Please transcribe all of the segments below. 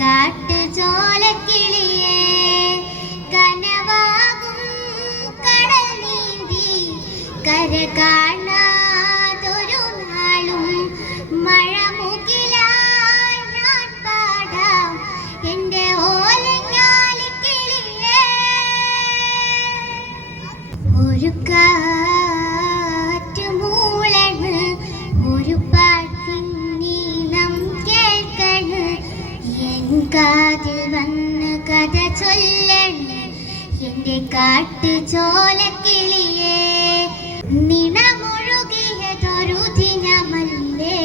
കാട്ടുചോലക്കിളിയെ കനവാകും കടൽ നീന്തി കരകാ എൻ കാതിൽ വന്ന് കഥ ചൊല്ലണ്. എന്റെ കാട്ടു ചോലക്കിളിയേ നിണമൊഴുകിയതൊരു ദിനമല്ലേ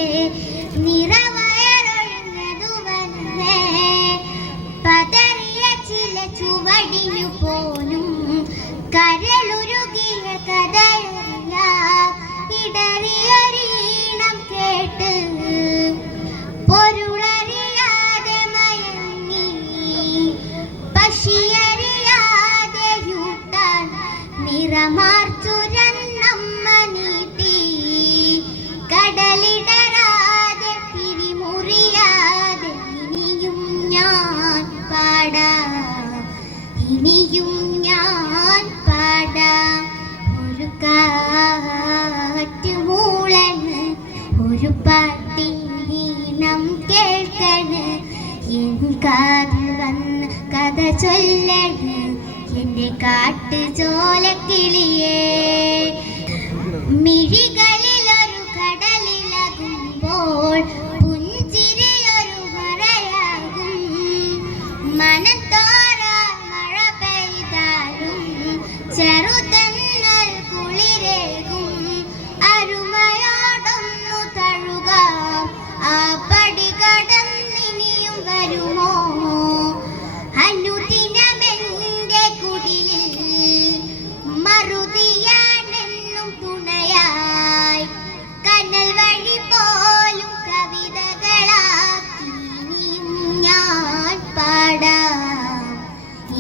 നിറവയറൊഴുന്നതുവല്ലേ പതറിയ ചില ചുവടിനു പോലും കരളുരുകിയ നിറമാർച്ചുരന്നമ്മ നീട്ടി കടലിടരാതെ തിരിമുറിയാതെ ഇനിയും ഞാൻ പാടാം. ഇനിയും ഞാൻ പാടാം. കാറ്റ് മൂളണ് ഒരു പാട്ടിനീണം കേൾക്കണ് എൻ കാതിൽ വന്ന് കഥ ചൊല്ലണ് എന്റെ കാട്ടു ചോലക്കിളിയേ മിഴികളിലൊരു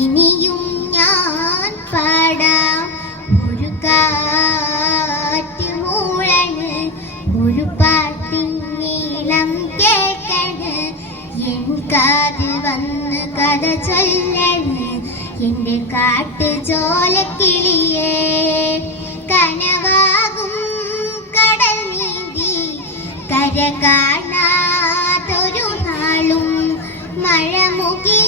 ഇനിയും ഞാൻ പാടാം. ഒരു കാറ്റ് മൂളന് ഒരു പാട്ടിൻ നീളം കേൾക്കണ്. എൻ കാതിൽ വന്ന് കഥ ചൊല്ലണ് എന്റെ കാട്ട് ചോലക്കിളിയേ. കനവാകും കടൽ നീന്തി കര കാണാതൊരു നാളും മഴ മുഖി